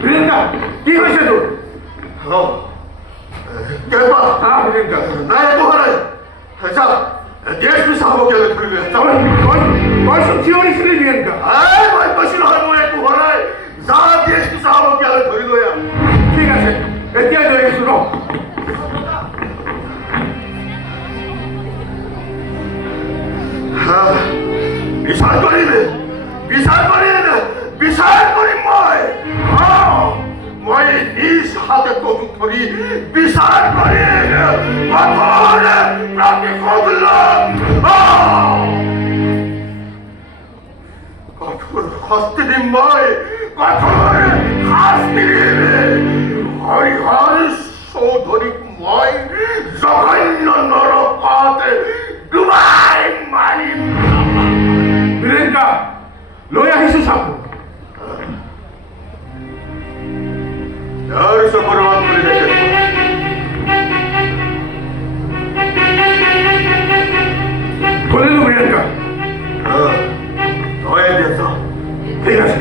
প্ৰিয়ঙ্কা কি হয়েছে তোৰ? ঠিক আছে এতিয়া লৈ আহিছো ৰ বিচাৰ কৰিলে মই নিজ হাতে তোক ধৰি বিচাৰ কৰি কঠোৰ শাস্তি দিম মই হৰিহৰ চৌধুৰীক মই জঘন্য নৰকতে ডুবাই মাৰিম। প্ৰিয়ঙ্কা লৈ আহিছো চাকু यार सबरवान কৰে দেখে বলিল প্ৰিয়ঙ্কা হয়ে গেছে ঠিক আছে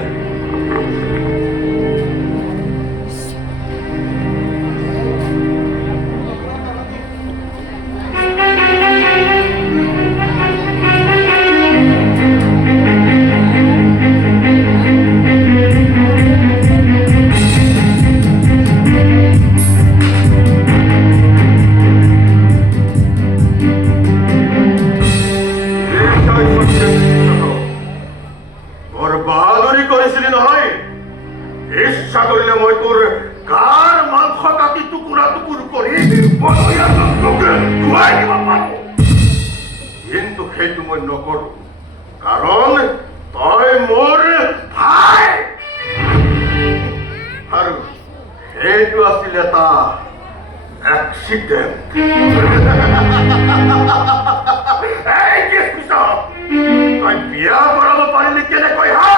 কিন্তু সেইটো মই নকৰো কাৰণ তই মোৰ ভাই আৰু সেইটো আছিল এটা এক্সিডেণ্ট। তই বিয়া কৰাব পাৰিলি কেনেকৈ হা?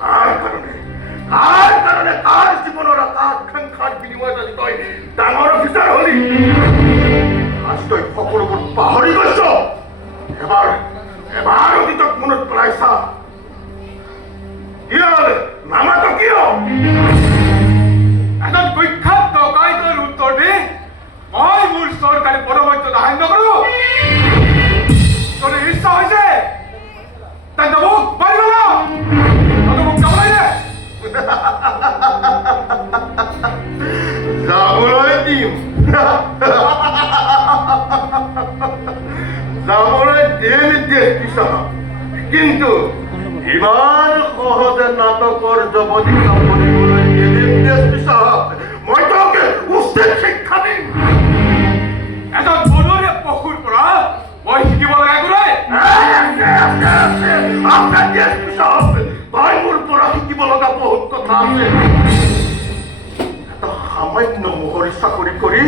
কাৰ কাৰণে কাৰ জীৱনৰ আকাংক্ষাৰ বিনিময়ত আজি তই ডাঙৰ অফিচাৰ হলি? আজ তই সকলোবোৰ পাহৰি গৈছ। এবাৰ অতীতক মনত পেলাইছা। কিয় নামাতো কিয়? এজন বিখ্যাত ডকাইতৰ উত্তৰ দি মই মোৰ চৰকাৰী পদমৰ্যাদা দাহান্য নকৰো। তোৰ ইচ্ছা হৈছে তেন্তে মোক মাৰিব না মোক যাবলৈ দে। যাবলৈ দিম কিন্তু ইমান সহজে নাটকৰ জবনি কামলৈ মই তোকে উচিত শিক্ষা দিম। এজন বনৰীয়া পশুৰ পৰা মই শিকিব লগা একো নাই। তই মোৰ পৰা শিকিব লগা বহুত কথা আছে। এটা সামান্য মোহৰি চাকৰি কৰি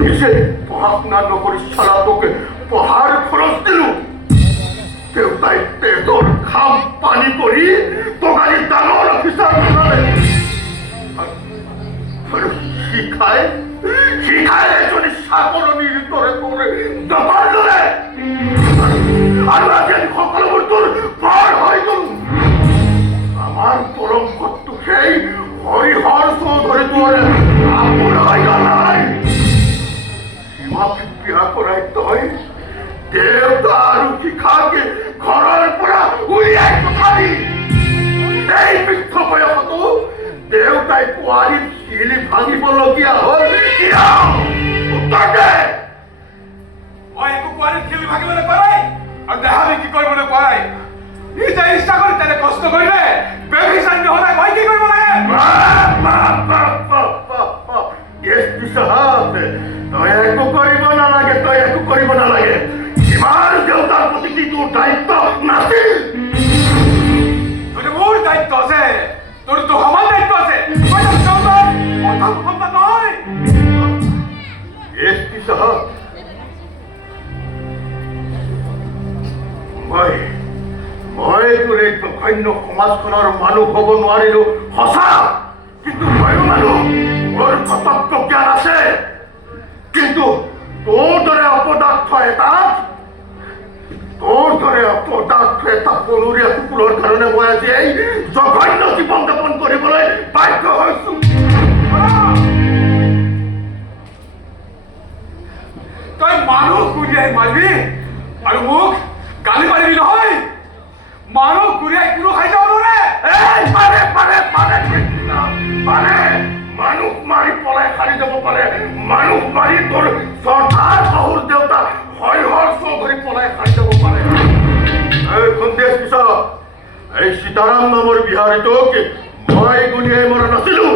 নিজে পঢ়া শুনা নকৰি চলাটোকে পঢ়াৰ খৰচ দিলো। দেউতাই তেজৰ খাম পানী কৰি টকাৰী ডাঙৰ অফিচাৰ বনালে আৰু শিখাই এজনী চাকৰণিৰ দৰে তোৰে দবাৰ ললে আৰু আজি আমি সকলোবোৰ তোৰ পাৰ হৈ গলো। আমাৰ পৰম শত্ৰু সেই হৰিহৰ চৌধুৰী তোৰ আপোন হৈ গল নাই। সীমাকে বিয়া কৰাই তই দেউতা আৰু শিখাকে ঘৰৰ পৰা উলিয়াই পঠালি। এই বৃদ্ধ বয়সতো দেউতাই পোৱালীত শিলি ভাঙিবলগীয়া হ'ল কিয়? উত্তৰ দে। মই একো পোৱালীত শিলি ভাঙিবলৈ কোৱা নাই আৰু দেহা বিক্ৰী কৰিবলৈ কোৱা নাই। নিজে ইচ্ছা কৰি তেনে কষ্ট কৰিলে বেবিচাৰ নহ'লে মই কি কৰিব লাগে? তই একো কৰিব নালাগে। ইমান দেউতাৰ প্ৰতি কি তোৰ দায়িত্ব নাছিল? যদি মোৰ দায়িত্ব আছে তোৰতো সমান দায়িত্ব আছে। নহয় মই তোৰ এই জঘন্য সমাজখনৰ মানুহ হ'ব নোৱাৰিলো সঁচা, কিন্তু ময়ো মানুহ, মোৰ কৰ্তব্য জ্ঞান আছে। কিন্তু তোৰ দৰে অপদাৰ্থ এটাক এটা বনৰীয়া কুকুৰৰ কাৰণে মই আজি এই জঘন্য জীৱন যাপন কৰিবলৈ বাধ্য হৈছো। তই মানুহ গুৰিয়াই মাৰিবি আৰু মোক গালি পাৰিবি নহয়? মানুহ গুৰিয়াই কোনো খাই যাব নোৱাৰে। পাৰে মানুহ মাৰি পলাই সাৰি যাব পাৰে। মানুহ মাৰি তোৰ চৰ্দাৰ শহুৰ দেউতা হৰিহৰ চৌধুৰী পলাই সাৰি যাব পাৰে। সন্দেহ পিছত এই সীতাৰাম নামৰ বিহাৰীটোক মই গুলিয়াই মৰা নাছিলো,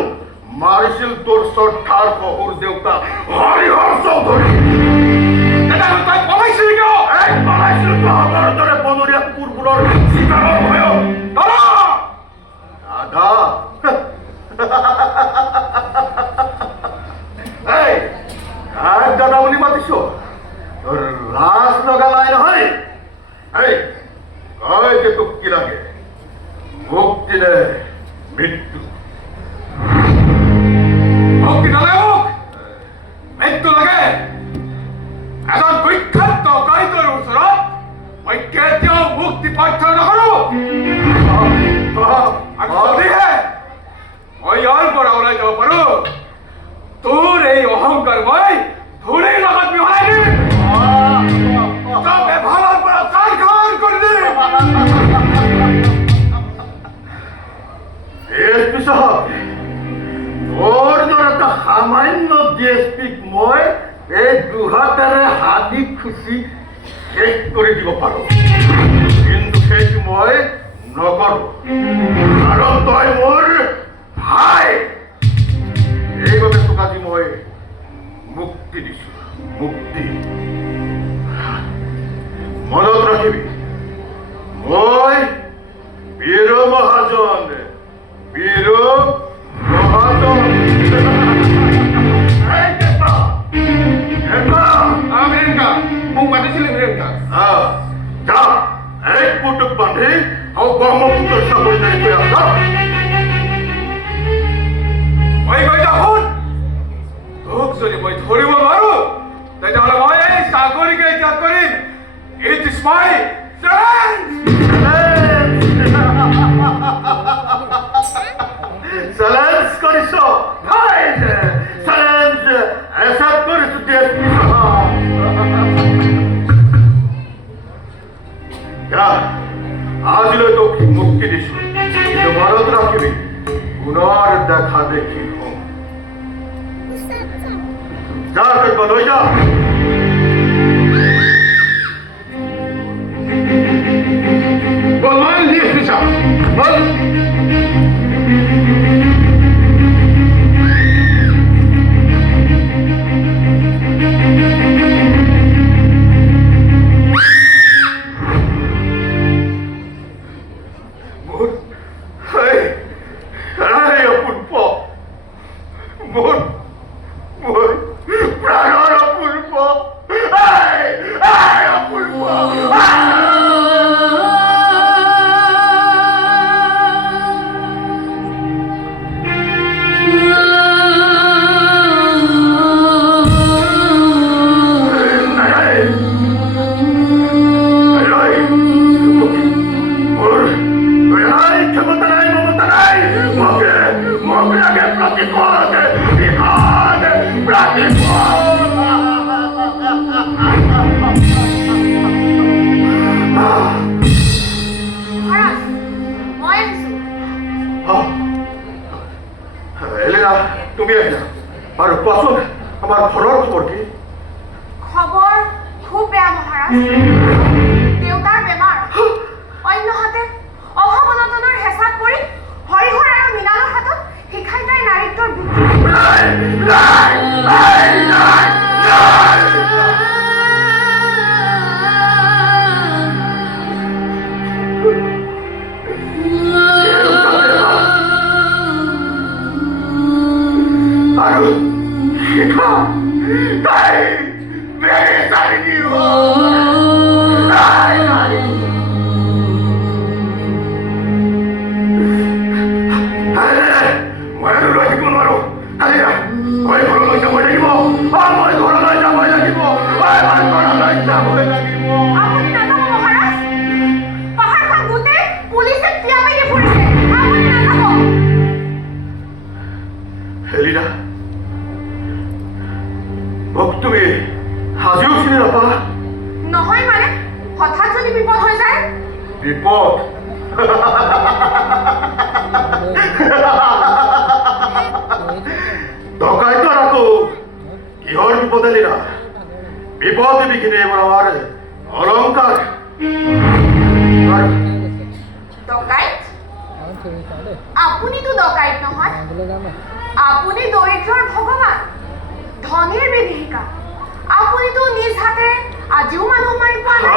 মাৰিছিল তোৰ চৰ্দাৰ শহুৰ দেউতা হৰিহৰ চৌধুৰী। তই পলাইছিলি কিয়? পলাইছিলো তহঁতৰ দৰে বনৰীয়া কুকুৰবোৰৰ চিকাৰৰ ভয়ত। দাদা দাদা বুলি মাতিছ? তোৰ লাজ লগা নাই নহয়? তোক কি লাগে? মুক্তি নে মৃত্যু? মুক্তি নালাগে, মৃত্যু লাগে। এজন বিখ্যাত ডকাইতৰ ওচৰত মই কেতিয়াও মুক্তি প্ৰাৰ্থনা নকৰো। আৰু যদিহে মই ইয়াৰ পৰা ওলাই যাব পাৰো, তোৰ এই অহংকাৰ মই ধূলিৰ লগত মিহলাই দিম। এফালৰ পৰা চাৰখান কৰি দিম। তোৰ দৰে এটা সামান্য ডিএছপিক মই এই দুহাতেৰে হানি খুচি শেষ কৰি দিব পাৰো, কিন্তু সেইটো মই নকৰো। কাৰণ তই মোৰ ভাই। এইবাবে তোক আজি মই মুক্তি দিছো। মুক্তি মনত ৰাখিবি, মই বীৰ মহাজন। বীৰ মহাজন। মোক মাতিছিলে বীৰেন্দ্ৰ। যা এক পুটুক বান্ধি আৰু ব্ৰহ্মপুত্ৰ চাকৰি কৰি আছ। মই কৈ শুন, তোক যদি মই ধৰিব নোৱাৰো তেতিয়াহ'লে মই এই চাকৰিকে ত্যাগ কৰিম। ইট ইজ মাই চেলেঞ্জ কৰিছ? চেলেঞ্জ এক্সেপ্ট কৰিছো ডিএছপি সাহেব। আজিলৈ তোক মুক্তি দিছো, কিন্তু মনত ৰাখিবি পুনৰ দেখা দেখি হম। যা কৰিব লৈ যা। বল ডিএসপি সাহেব, বল। তুমি আহিলা আৰু কোৱাচোন আমাৰ ঘৰৰ খবৰ কি? খবৰ খুব বেয়া মহাৰাজ। দেউতাৰ বেমাৰ, অন্যহাতে অভাৱ অনটনৰ হেঁচাত পৰি হৰিহৰ আৰু মৃণালৰ হাতত শিখাইতাই নাৰীত্বৰ শিখা তাই মেৰে সাৰিনি হো তাই নাই মই লৈ দিব নোৱাৰো। আৰে মই ঘৰলৈ যাব লাগিব। মই ঘৰলৈ যাব লাগিব। মই ঘৰলৈ যাব লাগিব। আপুনি নাযাব মহাৰাজ। পাহাৰ তুমি আজিও চিনি নাপা? নহয় মানে হঠাৎ যদি বিপদ হৈ যায় বিপদ? ডকাইতৰ আকৌ কিহৰ বিপদ এলিৰা? বিপদ বিঘিনি এবাৰ আমাৰ অলংকাৰ। ডকাইত আপুনিতো ডকাইত নহয়, আপুনি দৰিদ্ৰৰ ভগৱান, ধনীৰ বিভীষিকা। আপুনিতো নিজ হাতে আজিও মানুহ মাৰি পোৱা নাই।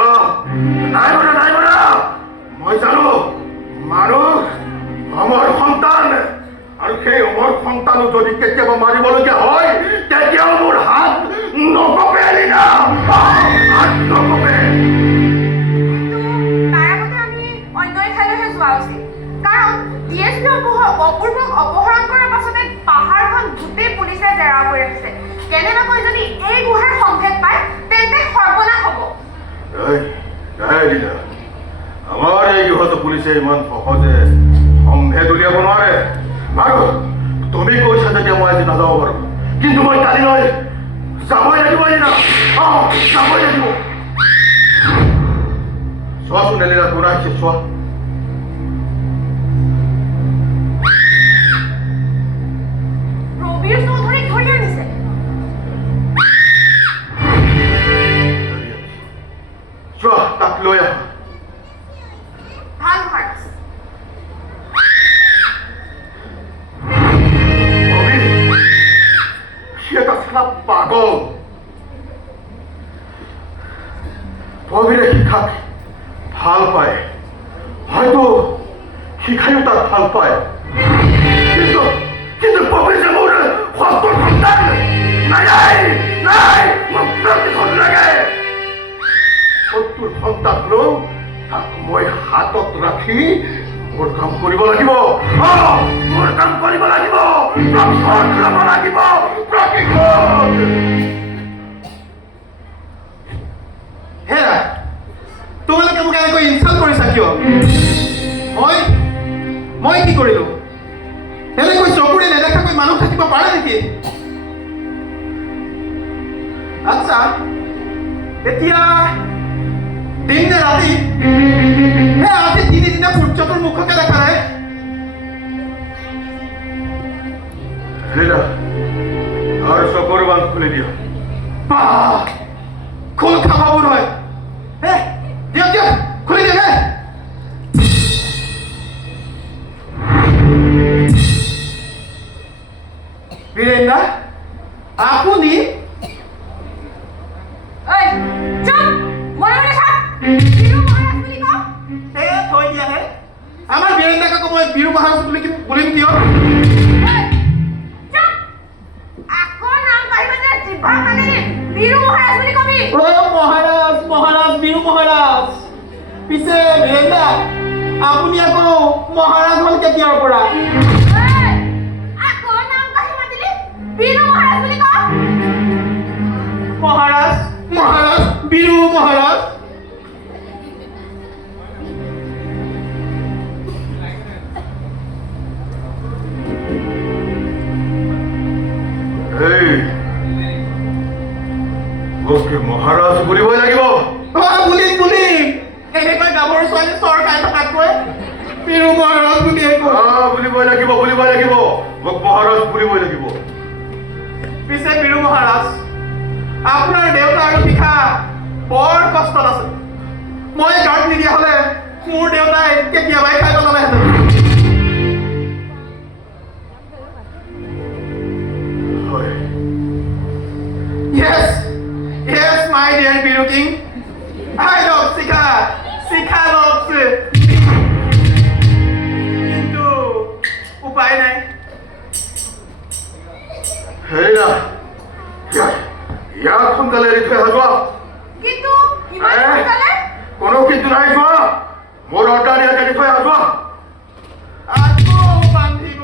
নাই মৰা মই জানো মানুহ অমৰ সন্তান, আৰু সেই অমৰ সন্তানো যদি কেতিয়াবা মাৰিবলগীয়া হয় তেতিয়াও মোৰ হাত নকপে এলিনা, হাত নকপে। কিন্তু তাৰ আগতে আমি অন্য এঠাইলৈহে যোৱা উচিত, কাৰণ DSP অপূৰ্বক অপহৰণ কৰাৰ পাছতে পাহাৰখন গোটেই পুলিচে জেৰা কৰি ৰাখিছে। কেনেবাকৈ যদি এই গুহাৰ সংকেত পায় তেন্তে সৰ্বনাশ হ'ব। এলিনা, আমাৰ এই গৃহটো পুলিচে ইমান সহজে সংভেদ উলিয়াব নোৱাৰে। বাৰু তুমি কৈছা যেতিয়া মই আজি নাযাব পাৰো, কিন্তু মই কালি নহয় যাবই লাগিব এলিনা, যাবই লাগিব। চোৱাচোন এলিনা, কোন আহিছে চোৱা। ৰবীৰ চৌধুৰীক ধৰি আনিছে। চোৱা তাক লৈ আহা। ভাল মহাৰাজ। সি এটা চালা পাগল। প্ৰবীৰে শিক্ষাক ভাল পায়, হয়তো শিক্ষায়ো তাক ভাল পায়, কিন্তু কিন্তু প্ৰবীৰ যে মোৰ শত্ৰুৰ সন্তান। নাই মোক প্ৰতিশোধ লাগে। শত্ৰুৰ সন্তান হলেও তাক মই হাতত ৰাখি মোৰ কাম কৰিব লাগিব। মোৰ কাম কৰিব লাগিব, প্ৰতিশোধ ল'ব লাগিব, প্ৰতিশোধ। হেৰা, তোমালোকে মোক এনেকৈ ইনচাল্ট কৰিছা কিয়? মই কি কৰিলো? এনেকৈ চকুৰে নেদেখাকৈ মানুহ থাকিব পাৰে নেকি? আচ্ছা, এতিয়া দিন নে ৰাতি? আজি তিনিদিনা সূৰ্যটোৰ মুখকে দেখা নাই। এলিনা, আৰু চকুৰ বান্ধ খুলি দিয়া। খোল খাবাবোৰ হয়। দিয়ক খুলি দিয়ে। বীৰেন্দ্ৰ, আপুনি থৈ দিয়াহে। আমাৰ বীৰেন্দ্ৰক আকৌ মই বীৰু মহাৰাজ বুলি বুলিম কিয়? মহাৰাজ বীৰু মহাৰাজ। পিছে বীৰেন্দ্ৰ, আপুনি আকৌ মহাৰাজ হল কেতিয়াৰ পৰা? মহাৰাজ বীৰু মহাৰাজ। মোকে মহাৰাজ বুলিবই লাগিব। বুলিম এনেকৈ গাভৰু ছোৱালী চৰ খাই থকাতকৈ বীৰু মহাৰাজ বুলিবই লাগিব, মোক মহাৰাজ বুলিবই লাগিব। পিছে বীৰু মহাৰাজ, আপোনাৰ দেউতা আৰু শিখা বৰ কষ্টত আছে। মই গাৰ্ড নিদিয়া হলে মোৰ দেউতাই কেতিয়াবাই খাই পেলালেহেঁতেন। Yes, my dear Biru King. I love Sikha loves কিন্তু উপায় নাই। হেৰিনা, ইয়াক সোনকালে এৰি থৈ অহা যোৱা। কিন্তু ইমান সোনকালে? কোনো কিন্তু নাই, যোৱা। মোৰ অৰ্ডাৰ ইয়াত এৰি থৈ অহা যোৱা। আকৌ বান্ধিব।